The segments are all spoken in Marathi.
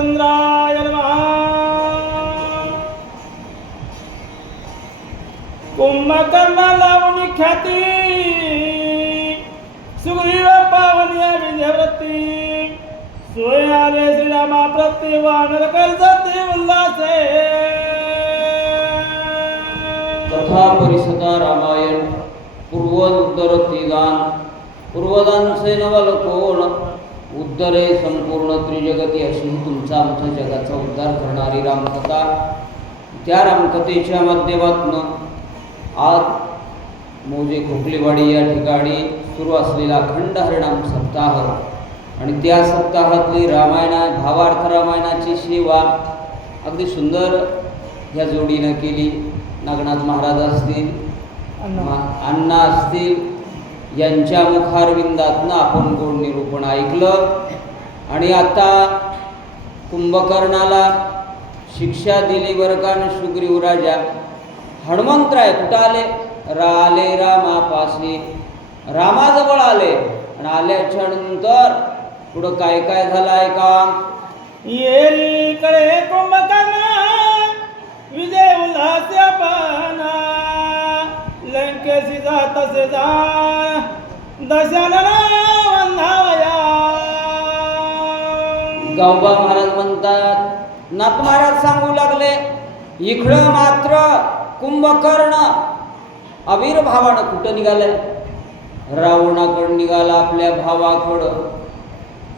रामचंद्राय नमः। कुंभकर्ण लावणी ख्याती सुग्रीव पावनिया विजयव्रती सोय आले श्रीरामा प्रती वानर कर्जती उल्हासे। तथा परिसता रामायण पूर्वोत्तर तिगान पूर्वदांचे नवल कोण उद्धरे संपूर्ण त्रिजगती अशी तुमचा आमच्या जगाचा उद्धार करणारी रामकथा। त्या रामकथेच्या माध्यमातून आज मोजे खोकलेवाडी या ठिकाणी सुरू असलेला अखंड हरिनाम सप्ताह आणि त्या सप्ताहातली भावार्थ रामायणाची सेवा अगदी सुंदर ह्या जोडीनं केली। नागनाथ महाराज असतील, अण्णा असतील, यांच्या मुखारविंदातनं आपण गोड निरूपण ऐकलं। आणि आता कुंभकर्णाला शिक्षा दिली बरं का सुग्रीव राजा। हनुमंतराय कुठं आले? आले रामापाशी, रामाजवळ आले आणि आल्याच्या नंतर पुढं काय काय झालं आहे का? येरी कडे कुंभकर्ण विजय उल्हास पाना लंकेशी जात से जा दशानना वंधावया। गावबा महाराज म्हणतात, नाथ महाराज सांगू लागले, इकडं मात्र कुंभकर्ण अविर्भावानं कुठं निघालाय? रावणाकडं निघाला आपल्या भावाकडं,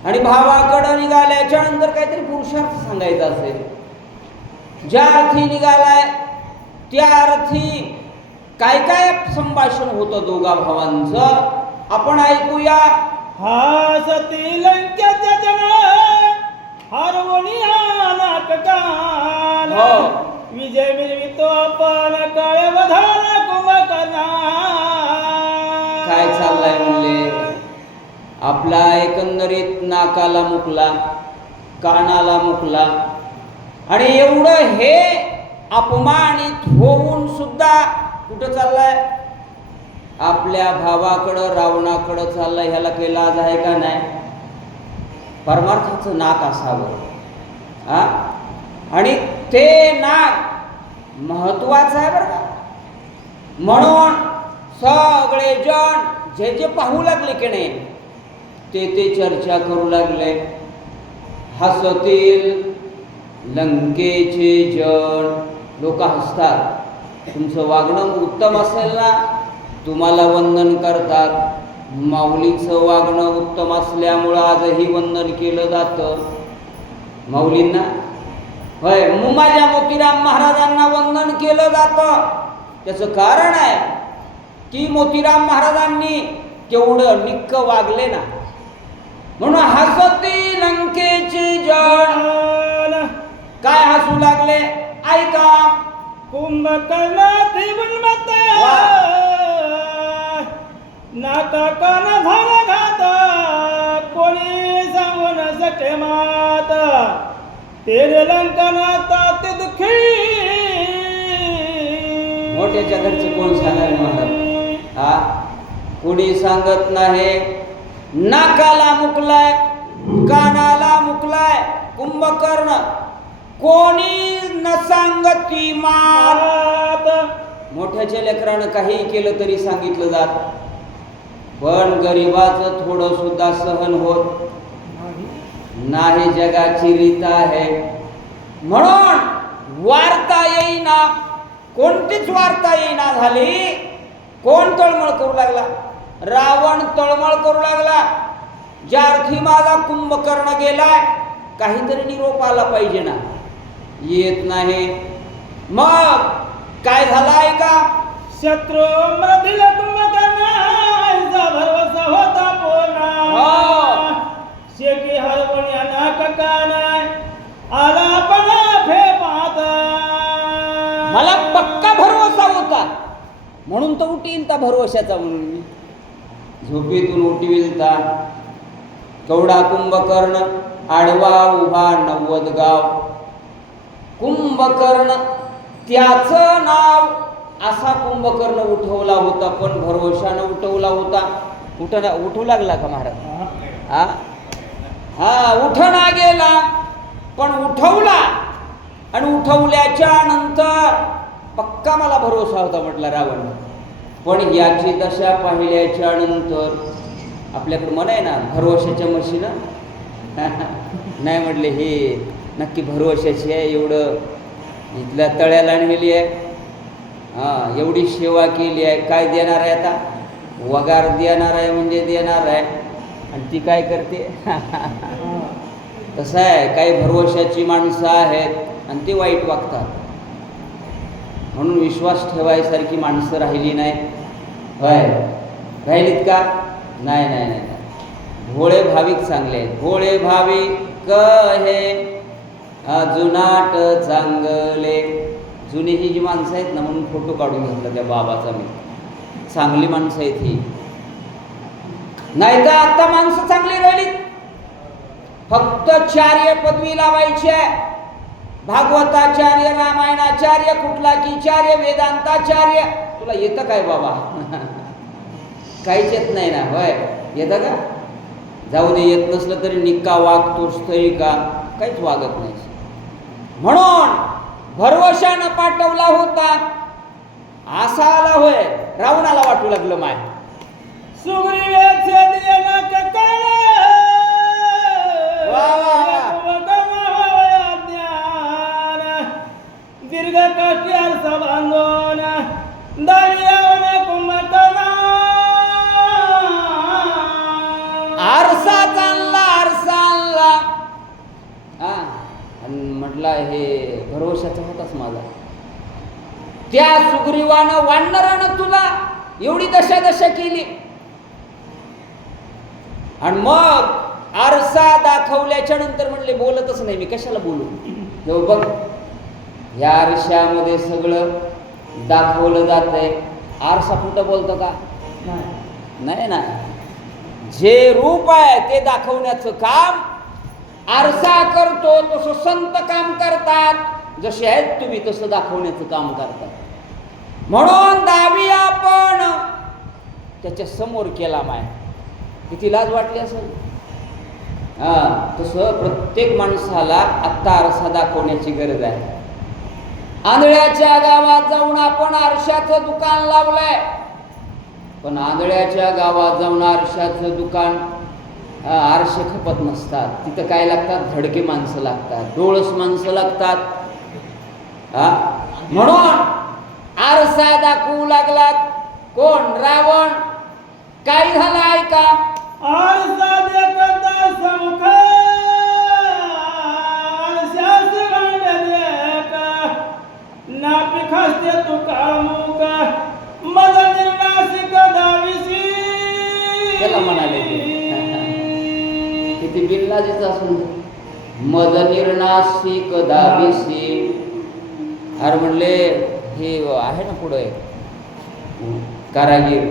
आणि भावाकडं निघाल्याच्या नंतर काहीतरी पुरुषार्थ सांगायचा असेल। ज्या अर्थी निघालाय त्या अर्थी काय काय संभाषण होतं दोघा भावांचं आपण ऐकूया। हासती लंकेच्या जना हरवणिया नाटकान विजय मिळवितो आपण काळे वधान कुंभकर्णा। काय चाललंय म्हणले? आपला एकंदरीत नाकाला मुकला, कानाला मुकला, आणि एवढं हे अपमानित होऊन सुद्धा कुठं चाललाय? आपल्या भावाकडं रावणाकडं चाललाय। ह्याला काही लाज आहे का नाही? परमार्थाचं नाक असावं आणि ते नाक महत्वाचं आहे बरं का। म्हणून सगळे जण जे जे पाहू लागले की नाही ते चर्चा करू लागले। हसतील लंकेचे जण, लोक हसतात। तुमचं वागणं उत्तम असेल ना, तुम्हाला वंदन करतात। माऊलीचं वागणं उत्तम असल्यामुळं आजही वंदन केलं जातं माऊलींना। होय, माझ्या मोतीराम महाराजांना वंदन केलं जातं। त्याचं कारण आहे की मोतीराम महाराजांनी केवढं निक्क वागले ना। म्हणून हसती लंकेचे जण काय हसू लागले ऐका। कुंभकर्ण त्रिभुजमत नाका कान झाला घात कोणी सांगू न सके मात तेरे लंकनात ते दुःखी। मोठ्याच्या घरचे कोण सांगायला म्हणतात? कोणी सांगत नाही। नाकाला मुकलाय, कानाला मुकलाय कुंभकर्ण, कोणी न सांगती मात। मोठ्याच्या लेकरानं काही केलं तरी सांगितलं जात, पण गरिबाचं थोडं सुद्धा सहन होत नाही। जगाची रीत आहे। म्हणून वार्ता येईना, कोणतीच वार्ता येईना झाली। कोण तळमळ करू लागला? रावण तळमळ करू लागला। ज्या अर्थी माझा कुंभकर्ण गेलाय, काहीतरी निरोप आला पाहिजे ना, येत नाही। मग काय झालाय का? शत्रू मधील कुंभकर्णाचा भरवसा होता पूर्ण शेकी हरवण्या नाकानाय आला पण फेपात। मला पक्का भरवसा होता म्हणून तो उठीन त्या भरवशाचा, म्हणून मी झोपेतून उठविलता। कवडा कुंभकर्ण आडवा उभा 90 गाव। कुंभकर्ण त्याचं नाव असा कुंभकर्ण उठवला होता, पण भरवशानं उठवला होता। उठू लागला का महाराज? उठना गेला पण उठवला आणि उठवल्याच्या नंतर पक्का मला भरोसा होता म्हटला रावण, पण याची दशा पाहिल्याच्या नंतर आपल्याकडे म्हण आहे ना भरवशाच्या म्हशीनं नाही म्हटले हे नक्की भरवशाची आहे, एवढं इथल्या तळ्याला आणलेली आहे, हां एवढी सेवा केली आहे, काय देणार आहे आता, वगार देणार आहे म्हणजे देणार आहे, आणि ती काय करते तसं आहे. काही भरवशाची माणसं आहेत आणि ते वाईट वागतात, म्हणून विश्वास ठेवायसारखी माणसं राहिली नाही. होय राहिलीत का? नाही नाही नाही. भोळे भाविक चांगले आहेत. भोळे भाविक हे जुनाट चांगले. जुनी ही जी माणसं आहेत ना, म्हणून फोटो काढून घेतला त्या बाबाचा मी. चांगली माणसं आहेत ही, नाही तर आता माणसं चांगली राहिली. फक्त चार्य पदवी लावायची आहे. भागवताचार्य, रामायणाचार्य, कुठला की चार्य, वेदांताचार्य. तुला येतं काय बाबा? काहीच येत नाही ना. होय येतं का? जाऊ दे, येत नसलं तरी निक्का वागतोस तरी का? काहीच वागत नाही. म्हणून भरवशानं पाठवला होता, असा आला होय. रावणाला वाटू लागलं माय सुग्रीवाचे दिलेला ककाळ वा वा वा. दीर्घ काठ्यार सबांधोन दानियावन कुंभकर्णा. आरसा चालला, आरसा आणला. हा आणि म्हटला हे भरवशाचा होताच माझा. त्या सुग्रीवानं वानरानं तुला एवढी दशा दशा केली, आणि मग आरसा दाखवल्याच्या नंतर म्हणले बोलतच नाही मी, कशाला बोलू. जेव्हा बघ ह्या आरशामध्ये सगळं दाखवलं जातंय. आरसा कुठं बोलतो का? नाही ना. जे रूप आहे ते दाखवण्याचं काम आरसा करतो. तसं संत काम करतात. जसे आहेत तुम्ही तसं दाखवण्याचं काम करतात. म्हणून दावी आपण त्याच्या समोर केला माय. किती लाज वाटली असेल. तसं प्रत्येक माणसाला आत्ता आरसा दाखवण्याची गरज आहे. आंधळ्याच्या गावात जाऊन आपण आरशाचं दुकान लावलंय, पण आंधळ्याच्या गावात जाऊन आरशाचं दुकान, आरसे खपत नसतात. तिथं काय लागतात? धडके माणसं लागतात, डोळस माणसं लागतात. म्हणून आरसा दाखवू लागलात. कोण? रावण. काय झालं ऐका. आरसा देखता समुख आरशास गांड देखा. नापी खास्ते तू कामुक मद निर्नासिक दाविसी. त्याला म्हणाले किती बिनलाजीच असून मद निर्नासिक दाविसी. अरे म्हणले हे आहे ना पुढे कारागीर,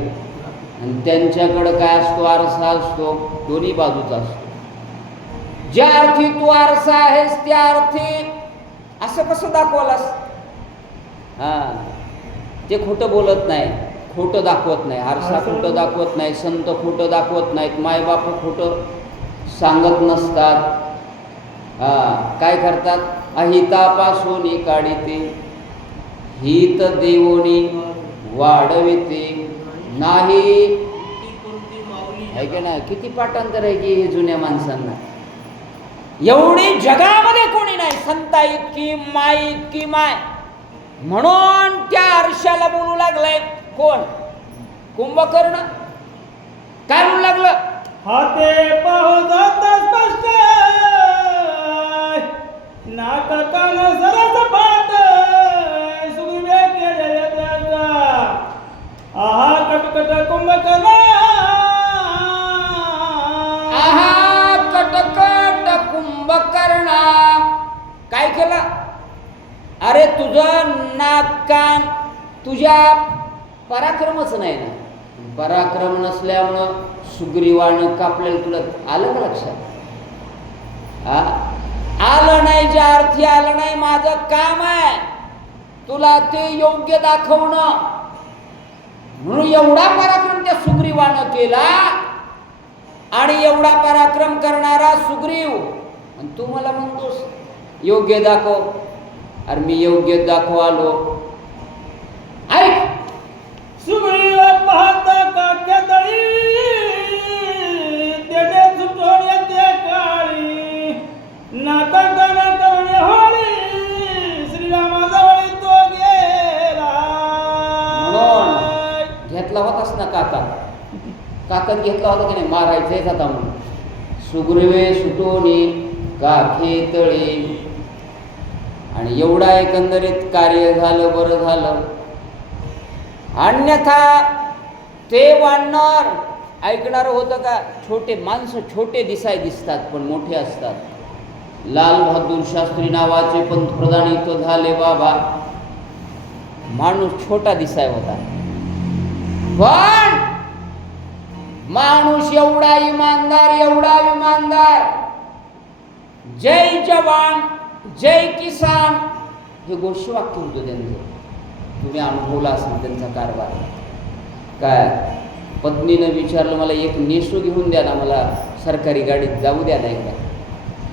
आणि त्यांच्याकडं काय असतो? आरसा असतो. दोन्ही बाजूचा असतो. ज्या अर्थी तू आरसा आहेस त्या अर्थी असं कसं दाखवलास? ते खोटं बोलत नाही, खोटं दाखवत नाही. आरसा खोटं दाखवत नाही, संत खोटं दाखवत नाहीत, मायबाप खोटं सांगत नसतात. काय करतात? अहितापासून काढिते, हित देवोनी वाढविते नाही. आहे का ना? किती पाठांतर आहे की हे जुन्या माणसांना. एवढी जगामध्ये कोणी नाही संता इतकी, माय इतकी माय. म्हणून त्या आरशाला बोलू लागलाय. कोण? कुंभकर्ण. काय म्हणू लागलं? हाते पाहू जात स्पष्ट नाक कान सरस पाट. सुग्रीवे केले त्याचा आहा कटकट कुंभकर्ण. आहा कटकट कुंभकर्ण. काय केलं? अरे तुझं नाक कान तुझ्या पराक्रमच नाही ना. पराक्रम नसल्यामुळं सुग्रीवानं कापलेलं तुला आलं का लक्षात? आलं नाही. ज्या अर्थी आलं नाही. माझं काम आहे तुला ते योग्य दाखवणं. म्हणून एवढा पराक्रम त्या सुग्रीवानं केला, आणि एवढा पराक्रम करणारा सुग्रीव, आणि तू मला म्हणतोस योग्य दाखव. अरे मी योग्य दाखव आलो. ऐक. सुग्रीव पाहता काक्या तळी त्याने सुटून येते काळी नाटकाने करणे होळी श्रीरामाजवळ तो गेला. म्हणून घेतला होतास ना काकत घेतला होता की नाही, मारायचंय जाता म्हणून. सुग्रीवे सुटोनी काखे तळी. आणि एवढा एकंदरीत कार्य झालं, बरं झालं. अन्यथा ते वाढणार ऐकणार होतं का? छोटे माणसं छोटे दिसतात पण मोठे असतात. लाल बहादूर शास्त्री नावाचे पंतप्रधान इथं झाले बाबा. माणूस छोटा दिसाय होता पण माणूस एवढा इमानदार. जय जवान जय किसान हे घोषवाक्य होतं त्यांचं. तुम्ही अनुभवला असेल त्यांचा कारभार. काय पत्नीनं विचारलं, मला एक नेसो घेऊन द्या ना, मला सरकारी गाडीत जाऊ द्या ना एकदा.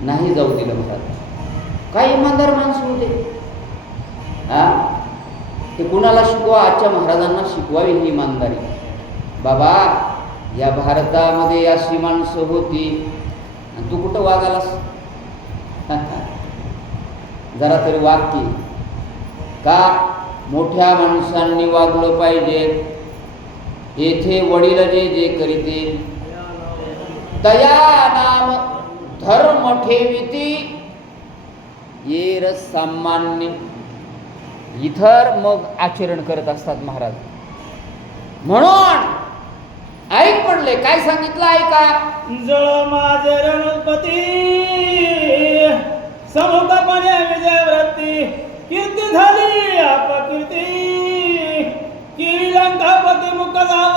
नाही जाऊ दिलं म्हणतात. काय इमानदार माणसं होते. ते कुणाला शिकवा? आजच्या महाराजांना शिकवावी ही इमानदारी. बाबा या भारतामध्ये अशी माणसं होती आणि तू कुठं वागालास? जरा तरी वाग की. का मोठ्या माणसांनी वागलं पाहिजे. येथे वडील जे जे करीते तया नाम धर्म ठेविती येर सामान्य. इथर मग आचरण करत असतात महाराज. म्हणून ऐक म्हणले, काय सांगितलं ऐका. जळ माझे रणपती समुखपणे विजयव्रती कीर्ती झाली अपकीर्ती केवी लंकापती मुख जाव.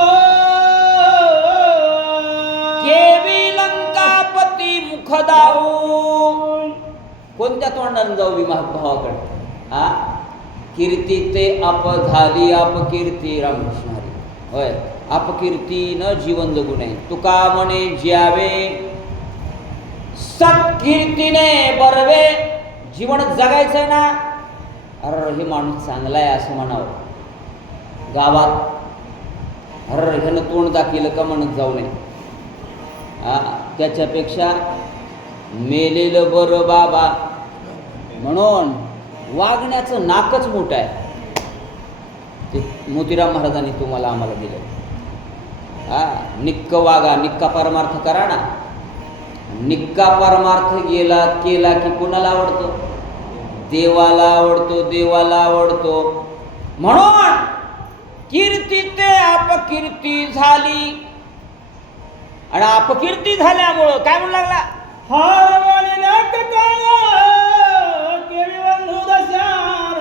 केवी लंकापती मुख दाऊ. कोणत्या तोंडाने जाऊ मी भावाकडे? कीर्ती ते अप झाली अपकीर्ती. रामकृष्ण हरी. होय, अपकीर्तीनं जीवन जगू नये. तुका म्हणे ज्यावे सत्कीर्तीने बरवे. जीवन जगायचंय ना, अरे हे माणूस चांगला आहे असं म्हणावं. गावात अरे ह्यानं तोंड दाखिलं का म्हणत जाऊ नये. त्याच्यापेक्षा मेलेलं बरं बाबा. म्हणून वागण्याचं नाकच मोठं आहे. ते मोतीराम महाराजांनी तुम्हाला आम्हाला दिलं. निक्क वागा, निक्का परमार्थ करा ना. निक्का परमार्थ केला की कोणाला आवडतो? देवाला आवडतो. म्हणून कीर्ती ते अपकीर्ती झाली. आणि अपकीर्ती झाल्यामुळं काय म्हणू लागला? हारवाणी नाटकाला केवी बंधू दशान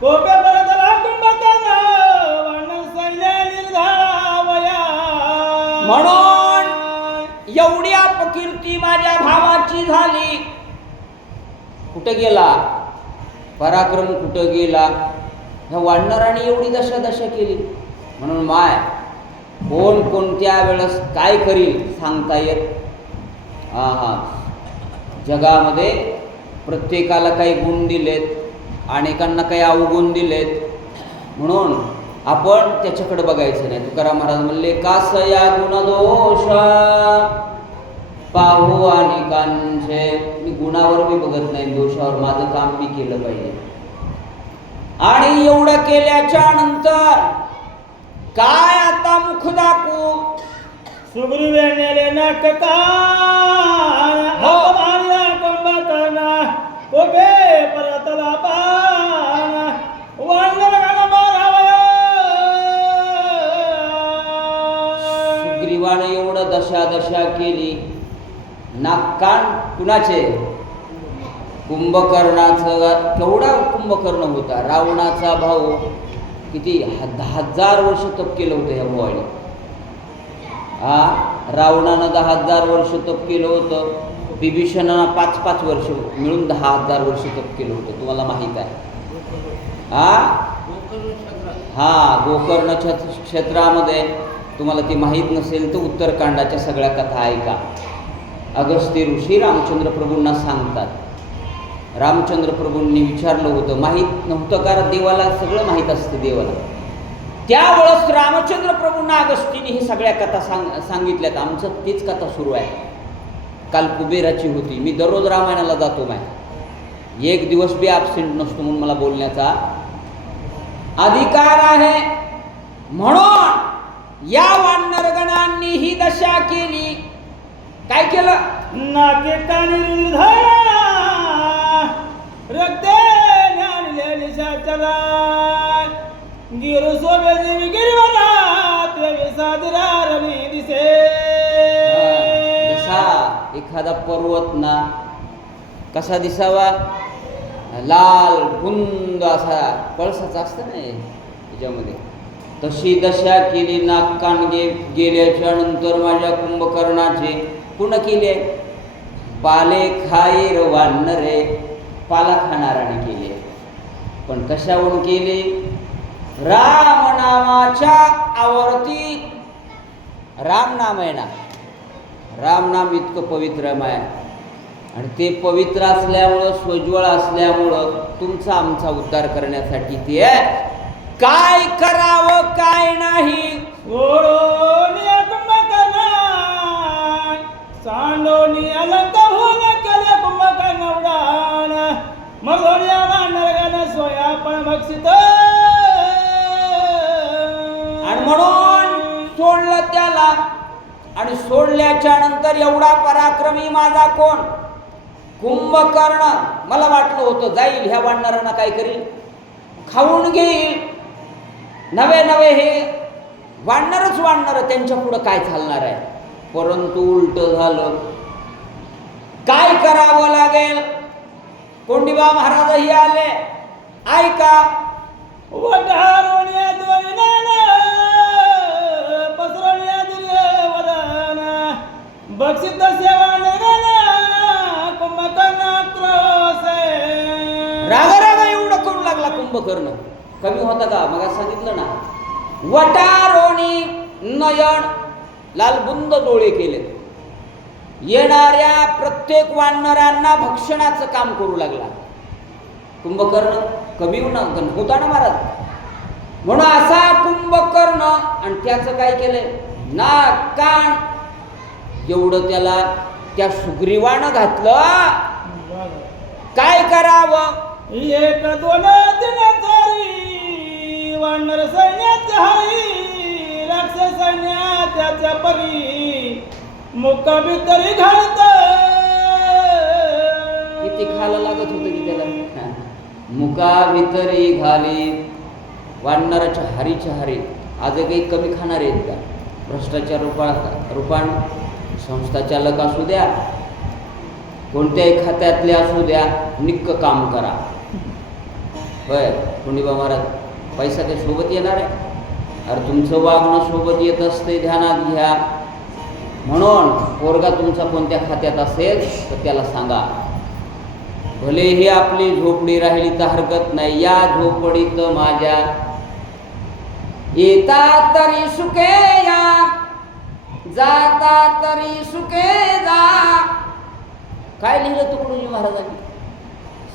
कोपे परतला कुंभताना वर्ण सैन्य निर्धारावया. म्हणून एवढी अपकीर्ती माझ्या भावाची झाली. कुठं गेला पराक्रम? कुठं गेला? ह्या वाढणाराने एवढी दशा केली. म्हणून माय कोण कोणत्या वेळेस काय करील सांगता येत. जगामध्ये प्रत्येकाला काही गुण दिलेत, अनेकांना काही अवगुण दिलेत. म्हणून आपण त्याच्याकडे बघायचं नाही. तुकाराम महाराज म्हणले, कासया गुणदोष पाहू अनेकांचे. मी गुणावर मी बघत नाही, दोषावर. माझं काम मी केलं पाहिजे. आणि एवढं केल्याच्या नंतर काय आता मुख दाखवू? सुग्रीवे नेले नाटकान अपमानला कुंभताना कोपे परतला पाना वर्ण मारावया. सुग्रीवाने एवढं दशा केली. नाकान कुणाचे? कुंभकर्णाचं. केवढा कुंभकर्ण होता, रावणाचा भाऊ. किती 10,000 वर्ष तप केलं होतं ह्या भावाने. रावणानं 10,000 वर्ष तप केलं होतं. विभीषणानं 5-5 वर्ष मिळून 10,000 वर्ष तप केलं होतं. तुम्हाला माहीत आहे. गोकर्ण क्षेत्रामध्ये तुम्हाला ती माहीत नसेल तर उत्तरकांडाच्या सगळ्या कथा ऐका. अगस्त्य ऋषी रामचंद्र प्रभूंना सांगतात रामचंद्र प्रभूंनी विचारलं होतं. माहीत नव्हतं, कारण देवाला सगळं माहीत असतं देवाला. त्यावेळेस रामचंद्र प्रभूंना अगस्तीने हे सगळ्या कथा सांगितल्यात. आमचं तीच कथा सुरू आहे. काल कुबेराची होती. मी दररोज रामायणाला जातो. एक दिवस बी ॲबसेंट नसतो, म्हणून मला बोलण्याचा अधिकार आहे. म्हणून या वानरगणांनी ही दशा केली. काय केलं? नाके कानी रुंधा रक्ते ज्ञानले निशाचला गिरु सोबे जीवी गिरवनात विसादरा रवी दिसे. जसा एखादा पर्वत ना कसा दिसावा? लाल बुंद असा पळसाचा असतं ना याच्यामध्ये. तशी दशा केली. नागकान गेल्याच्या नंतर माझ्या कुंभकर्णाचे पुन्हा केले. पाले खाईर वानरे, पाला खाणाराने केले. पण कशावरून केले? राम नामाच्या आवर्ती. राम नाम आहे ना, राम नाम इतकं पवित्र आहे. आणि ते पवित्र असल्यामुळं, स्वज्वळ असल्यामुळं तुमचा आमचा उद्धार करण्यासाठी ते काय करावं काय नाही. सोडोनिया कुंभकर्णा सांडोनी अलंक भोग केले कुंभकर्ण उडान मगोनिया वानरगण सोया पण भक्षित. आणि म्हणून सोडलं त्याला. आणि सोडल्याच्या नंतर एवढा पराक्रमी माझा कोण? कुंभकर्ण. मला वाटलं होतं जाईल ह्या वानरांना काय करील, खाऊन घेईल. नवे नवे हे वानरच वानर, त्यांच्या पुढं काय चालणार आहे. परंतु उलट झालं. काय करावं लागेल? कोंडीबा महाराजही आले. ऐका. वटारोनिया द्वैनाना पसरोनिया दुर्योधना बक्षित सेवा नरना कुंभकर्ण क्रोसे. राग एवढं करू लागला कुंभकर्ण. कमी होता का? मग सांगितलं ना, वटारोणी नयन लालबुंद डोळे केले. येणाऱ्या प्रत्येक वानरांना भक्षणाचं काम करू लागला कुंभकर्ण. कमी होता ना महाराज. म्हणून असा कुंभकर्ण. आणि त्याचं काय केलंय? नाक कान एवढं त्याला त्या सुग्रीवानं घातलं. काय करावं? एक दोन तीन चारी वानर सैन्याच्या हाई राक्षस सैन्याच्या परी मुका भीतरी घालत. किती खायला लागत होतं की त्याला. मुका भीतरी घाली वानराच्या हारीच्या हारी. आज काही कमी खाणार आहेत का? भ्रष्टाचार रूपान संस्था चालक असू द्या, कोणत्याही खात्यातले असू द्या, निक्क काम करा. होय कोंडीबा महाराज, पैसा काही सोबत येणार आहे? अरे तुमचं वागणं सोबत येत असते, ध्यानात घ्या. म्हणून पोरगा तुमचा कोणत्या खात्यात असेल तर त्याला सांगा. भलेही आपली झोपडी राहिली तर हरकत नाही. या झोपडीत माझ्या येता तरी सुखे या, जाता तरी सुखे जा. काय लिहिलं तुकडोजी महाराजांनी?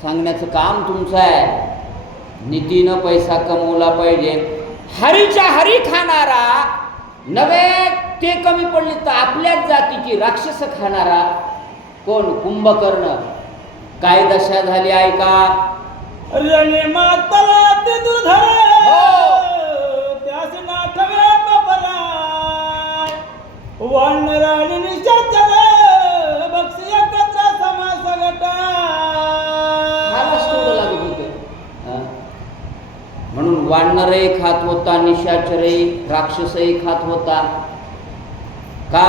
सांगण्याचं काम तुमचं आहे. नीतीनं पैसा कमवला पाहिजे. हरीच्या हरी खाणारा नवे ते कमी पडले तर आपल्याच जातीची राक्षस खाणारा कोण? कुंभकर्ण. काय दशा झाली ऐका. रणे मातला ते दुधरे त्यास नाठवे पपराय वानराने निशाचर बक्षी एकत्र समास गटा. लागत होतं. म्हणून वानरही खात होता, निशाचरही राक्षसही खात होता. का?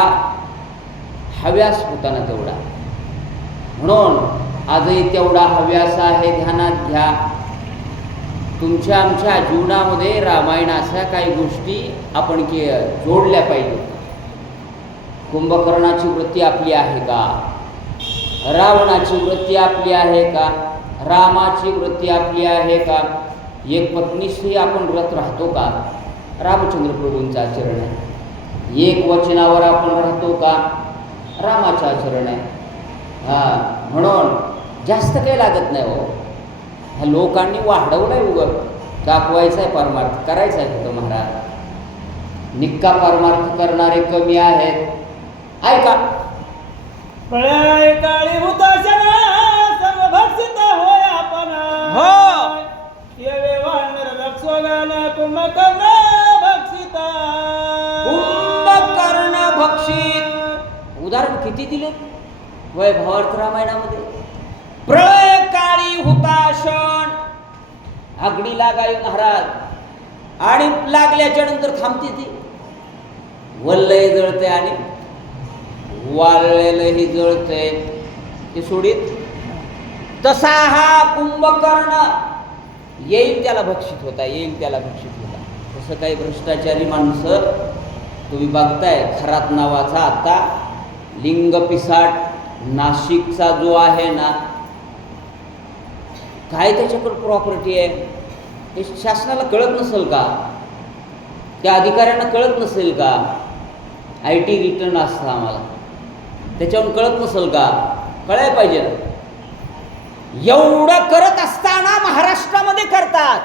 हव्यास होता ना तेवढा. म्हणून आजही तेवढा हव्यास आहे. ध्यानात घ्या. तुमच्या आमच्या जीवनामध्ये रामायण अशा काही गोष्टी आपण जोडल्या पाहिजे. कुंभकर्णाची वृत्ती आपली आहे का? रावणाची वृत्ती आपली आहे का? रामाची वृत्ती आपली आहे का? एक पत्नीशी आपण व्रत राहतो का? रामचंद्र प्रभूंचं आचरण आहे. एक वचनावर आपण राहतो का? रामाचं आचरण आहे. म्हणून जास्त काही लागत नाही हो. ह्या लोकांनी वाढवलं आहे उगं, दाखवायचं आहे परमार्थ, करायचा आहे कुठं महाराज. निक्का परमार्थ करणारे कमी आहेत. ऐका, प्रळय काळी हुताशना सर्व भक्षित होय आपण. हो. येवे वानर रक्षोगान कुंभकर्ण भक्षित. कुंभकर्ण भक्षित उदाहरण किती दिले वैभवार्थ रामायणामध्ये. प्रळय काळी हुताशन, आगडी लागाई महाराज, आणि लागल्याच्या नंतर थांबते ती. वल्लही जळते आणि वाळलेलंही जळते, ते सोडीत. तसा हा कुंभकर्ण येईल त्याला भक्षित होता, येईल त्याला भक्षित होता. तसं काही भ्रष्टाचारी माणसं तुम्ही बघताय. खरात नावाचा आता लिंगपिसाट नाशिकचा जो आहे ना, काय त्याच्याकडे प्रॉपर्टी आहे हे शासनाला कळत नसेल का? त्या अधिकाऱ्यांना कळत नसेल का? IT रिटर्न असतं आम्हाला, त्याच्यावरून कळत नसेल का? कळायला पाहिजे ना. एवढं करत असताना महाराष्ट्रामध्ये करतात.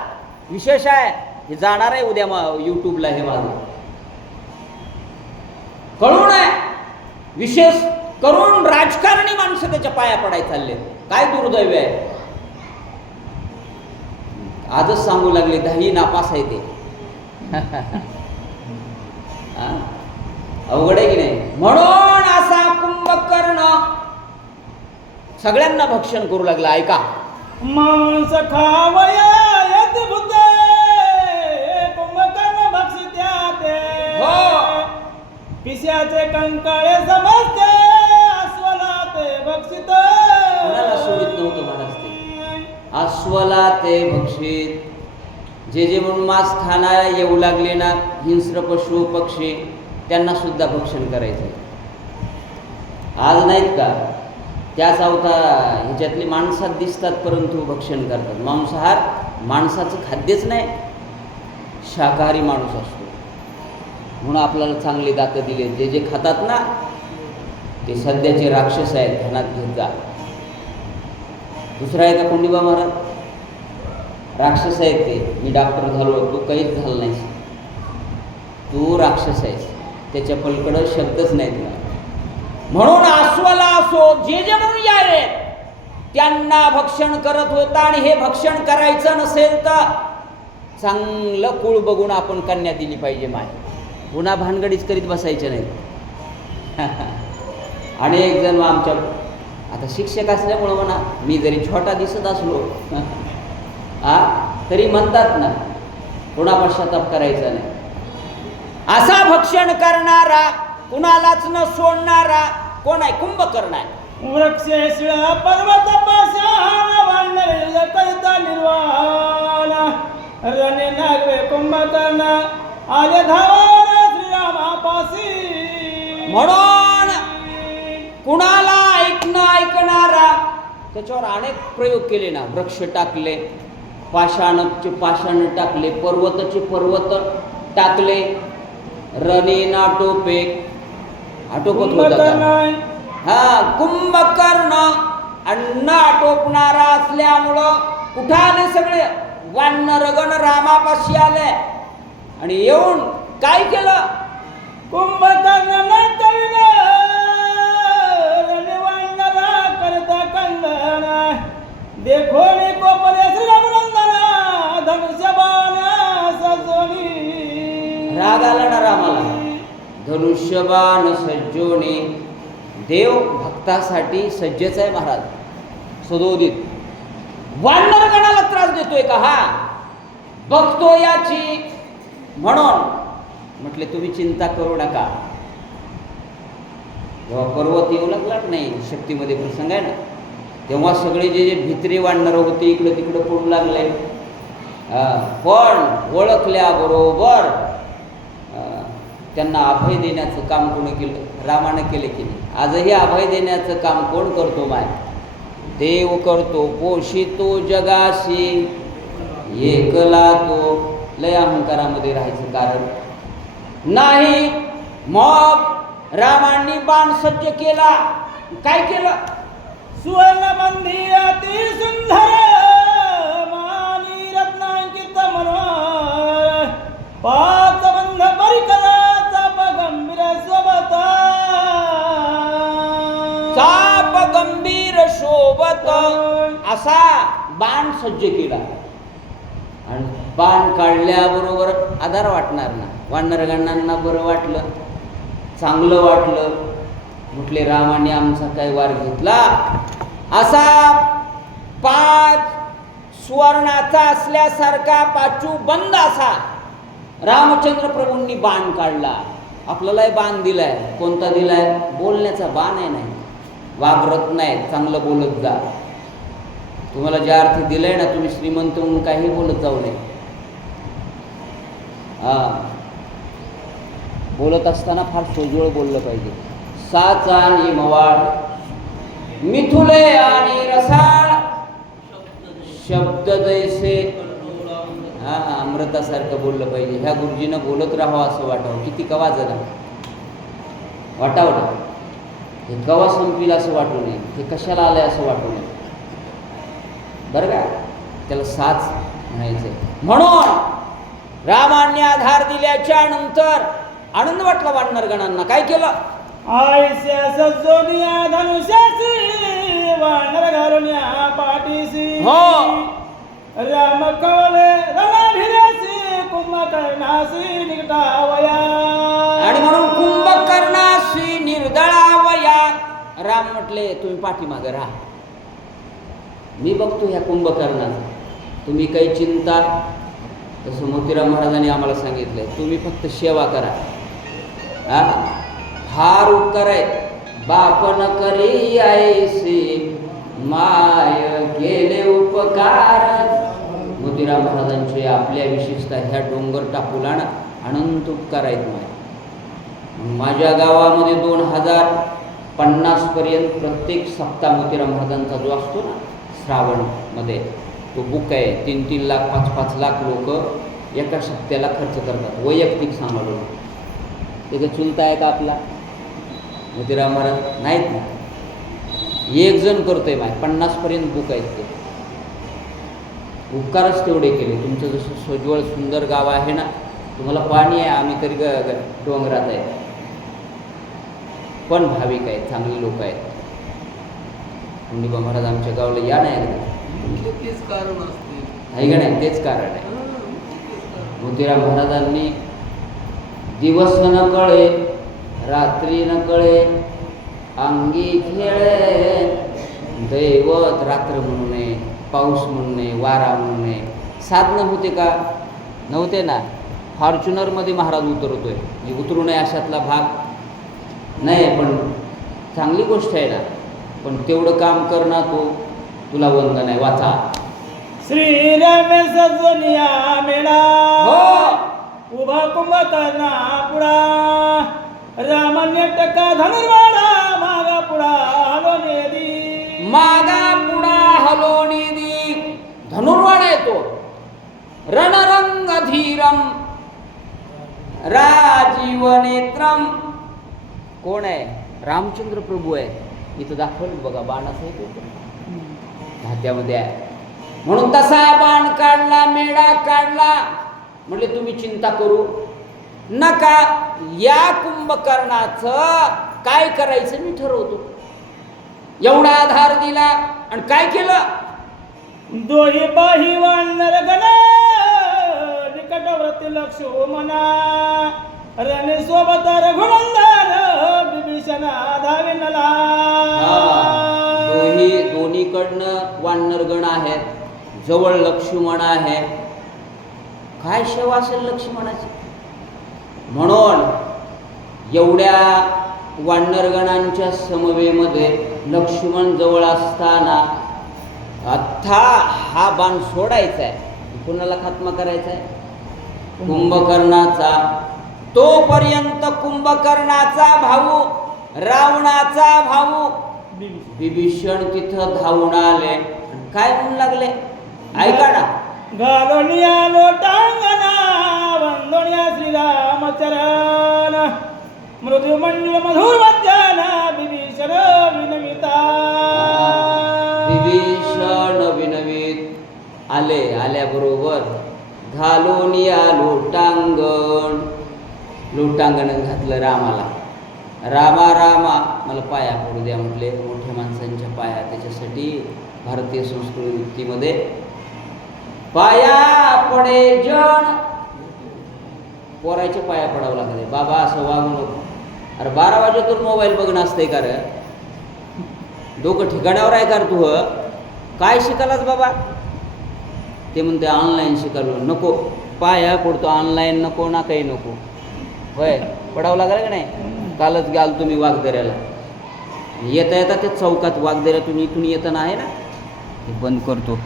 विशेष आहे, हे जाणार आहे उद्या यूट्यूबला हे माझं. कळून आहे, विशेष करून राजकारणी माणसं त्याच्या पाया पडायला चालले. काय दुर्दैव आहे. आजच सांगू लागले 10 नापास आहे ते. अवघड आहे की नाही. म्हणून असा कुंभकर्ण सगळ्यांना भक्षण करू लागला. ऐका, मांस खावया यत भूते कुंभकर्ण भक्षित्याते. हो. पिशाचे कंकाळे समजते अस्वला ते भक्षित. कोणाला सोडित नव्हतं महाराज ते. अस्वला ते भक्षित. जे म्हणून मांस खाणाऱ्या येऊ लागले ना, हिंस्र पशु पक्षी, त्यांना सुद्धा भक्षण करायचं. आज नाहीत का त्याच ह्याच्यातली माणसात दिसतात, परंतु भक्षण करतात. मांसाहार माणसाचं खाद्यच नाही, शाकाहारी माणूस असतो. म्हणून आपल्याला चांगली दातं दिली. जे खातात ना ते सध्याचे राक्षस आहेत, ध्यानात घेत जा. दुसरा आहे का कोंडीबा महाराज, राक्षस आहेत ते. मी डॉक्टर झालो, तू काहीच झालं नाहीस, तू राक्षस आहेस. त्याच्या पलीकडं शब्दच नाही तुला. म्हणून अस्वला असो, जे म्हणून यावे त्यांना भक्षण करत होता. आणि हे भक्षण करायचं नसेल तर चांगलं कुळ बघून आपण कन्या दिली पाहिजे. माय पुन्हा भानगडीच करीत बसायचे नाही. अनेक जण आमच्या आता शिक्षक असल्यामुळं म्हणा, मी जरी छोटा दिसत असलो तरी म्हणतात ना, कोणा पश्चाताप करायचा नाही. असा भक्षण करणारा, कुणालाच न सोडणारा कोण आहे? कुंभकर्ण आहे. वृक्षेश्वर पर्वत पाषाण वानर करिता निर्वाण. रणे नागवे कुंभकर्ण आले धावला श्रीरामापासी. म्हणून कुणाला ऐकणारा त्याच्यावर अनेक प्रयोग केले ना. वृक्ष टाकले, पाषाणाचे पाषाण टाकले, पर्वताचे पर्वत टाकले, रणे नाटोपे आटोपत होता. कुंभकर्ण अन्न आटोपणारा असल्यामुळं कुठं आले सगळे वानरगण रामापाशी आले. आणि येऊन काय केलं? कुंभकर्ण वानरा करता कंदन. देखो मी कोपरे श्रीरामनंदना धनुष्यबाण सजोनी. राग आला ना रामाला. धनुष्यबाण सज्जोनी. देव भक्तासाठी सज्जच आहे महाराज, सदोदित. वानरगणाला त्रास देतोय का? हा बघतो याची. म्हणून म्हटले तुम्ही चिंता करू नका. जेव्हा पर्वत येऊ लागला नाही, शक्तीमध्ये प्रसंग आहे ना, तेव्हा सगळे जे भित्री वानर होते इकडं तिकडं पडू लागले. पण ओळखल्याबरोबर त्यांना अभय देण्याचं काम कोणी केलं? रामानं केले की नाही? आजही अभय देण्याचं काम कोण करतो? माय देव करतो. पोषितो जगाशी एकला तो. लय अहंकारामध्ये राहायचं कारण नाही. मग रामांनी बाण सज्ज केला. काय केलं? सुवर्ण मंदिर अति सुंदर मानी रत्नांकित मनोहर पाच बंध परिकराचा गंभीर सोबत चाप गंभीर शोभत असा बाण सज्ज केला. आणि बाण काढल्याबरोबर आधार वाटणार ना, वानरगणांना बरं वाटलं, चांगलं वाटलं. म्हटले रामाने आमचा काय वार घेतला. असा 5 सुवर्णाचा असल्यासारखा पाचू बंद असा रामचंद्र प्रभूंनी बाण काढला. आपल्यालाही बाण दिलाय. कोणता दिलाय? बोलण्याचा बाण आहे. नाही वागरत नाही, चांगलं बोलत जा. तुम्हाला ज्या अर्थी दिलंय ना, तुम्ही श्रीमंत म्हणून काही बोलत जाऊ नये. बोलत असताना फार सोजवळ बोललं पाहिजे. साचा आणि मवाळ मिथुले आणि रसाळ शब्द जैसे अमृतासारखं बोललं पाहिजे. ह्या गुरुजीनं बोलत राहावं असं वाटावं. किती कवा जरा वाटावं ना, हे कवा संपील असं वाटू नये, हे कशाला आलंय असं वाटू नये. बरं का? त्याला साच म्हणायचंय. म्हणून रामाने आधार दिल्याच्या नंतर आनंद वाटला वानरगणांना. काय केलं? आयस्या सजोनिया धनुष्याची वानर घालून या पाठीसी राम कवले रणभिरेसी कुंभकर्णासी निकटावया. आणि म्हणून कुंभकर्णाशी निर्दळावया. राम म्हटले तुम्ही पाठीमागे राहा, मी बघतो ह्या कुंभकर्णाचा. तुम्ही काही चिंता, तसं मोतीराम महाराजांनी आम्हाला सांगितलंय, तुम्ही फक्त सेवा करा. फार उपकार आहेत. बापन करी ऐसे माय केले उपकार. मोतीराम महाराजांचे आपल्या विशेषतः ह्या डोंगर टापूला ना अनंत उपकार आहेत. माझ्या गावामध्ये 2050 पर्यंत प्रत्येक सप्ताह मोतीराम महाराजांचा जो असतो ना श्रावणमध्ये, तो बुक आहे. 3-3 लाख 5-5 लाख लोक एका सप्त्याला खर्च करतात. वैयक्तिक सांभाळून. ते काही चुलता आहे का आपला मोतीराम महाराज? नाहीत ना. एक जण करतोय. 50 पर्यंत बुक आहेत. ते उपकारच तेवढे केले. तुमचं जसं सोज्वळ सुंदर गाव आहे ना, तुम्हाला पाणी आहे, आम्ही तरी डोंगरात आहे. पण भाविक आहेत, चांगली लोक आहेत. खंडोबा महाराज आमच्या गावाला या नाही तेच कारण असते, आहे का नाही? तेच कारण आहे. मोतीराम महाराजांनी दिवस न कळे रात्री न कळे अंगी खेळे. दैवत रात्र म्हणू नये, पाऊस म्हणू नये, वारा म्हणू नये. साधनं होते का? नव्हते ना. फॉर्च्युनरमध्ये महाराज उतरतोय, उतरू नये अशातला भाग नाही. पण चांगली गोष्ट आहे ना. पण तेवढं काम कर ना, तुला वंदन आहे. वाचा श्रीराम सजोनिया मेळा उभा कुंभकर्णा पुढा. रामान्य टका धनुर्वाडा मागा पुढा हलो नेदी. मागा पुढा हलो नेदी. धनुर्वाडा येतो. रणरंग धीरम राजीव नेत्रम. कोण आहे? रामचंद्र प्रभू आहे. इथं दाखवलं बघा, बाण असं हात्यामध्ये आहे. म्हणून तसा बाण काढला, मेढा काढला. म्हटले तुम्ही चिंता करू नका. या कुंभकर्णाचं काय करायचं मी ठरवतो. एवढा आधार दिला. आणि काय केलं? दोही बाही वानर गण निकटवर्ती लक्ष्मणा रणे सोबत रघुनंदन विभीषण धाविनला. दोन्हीकडनं वानरगण आहेत, जवळ लक्ष्मण आहे. काय सेवा असेल लक्ष्मणाची. म्हणून एवढ्या वानरगणांच्या समवेमध्ये लक्ष्मण जवळ असताना अथ्था हा बाण सोडायचा आहे. कुणाला खात्मा करायचा आहे? कुंभकर्णाचा. तोपर्यंत कुंभकर्णाचा भाऊ, रावणाचा भाऊ विभीषण तिथं धावून आले. काय म्हणू लागले? ऐका ना. घालोनिया लोटांगणा वंदोनिया श्रीरामचरण मृदुमंडल मधुर वचन विभीषण विनमिता. विभीषण विनवीत आले, आल्याबरोबर घालून या लोटांगण, लोटांगण घातलं रामाला. रामा रामा मला पाया पडू द्या म्हटले, मोठ्या माणसांच्या पाया. त्याच्यासाठी भारतीय संस्कृतीमध्ये पाया पडे जण, पोराच्या पाया पडावं लागते. बाबा असं वागू नको. अरे 12 वाजेतून मोबाईल बघणं असतंय का रे? डोकं ठिकाणावर आहे का रे तू? काय शिकालास बाबा? ते म्हणते ऑनलाईन शिकालो. नको, पाया पडतो. ऑनलाईन नको ना, काही नको. होय, पडावं लागेल का नाही? कालच गाल तुम्ही वाघदऱ्याला, येता येता ते चौकात वाघदऱ्यातून इथून येताना आहे ना, हे बंद करतो.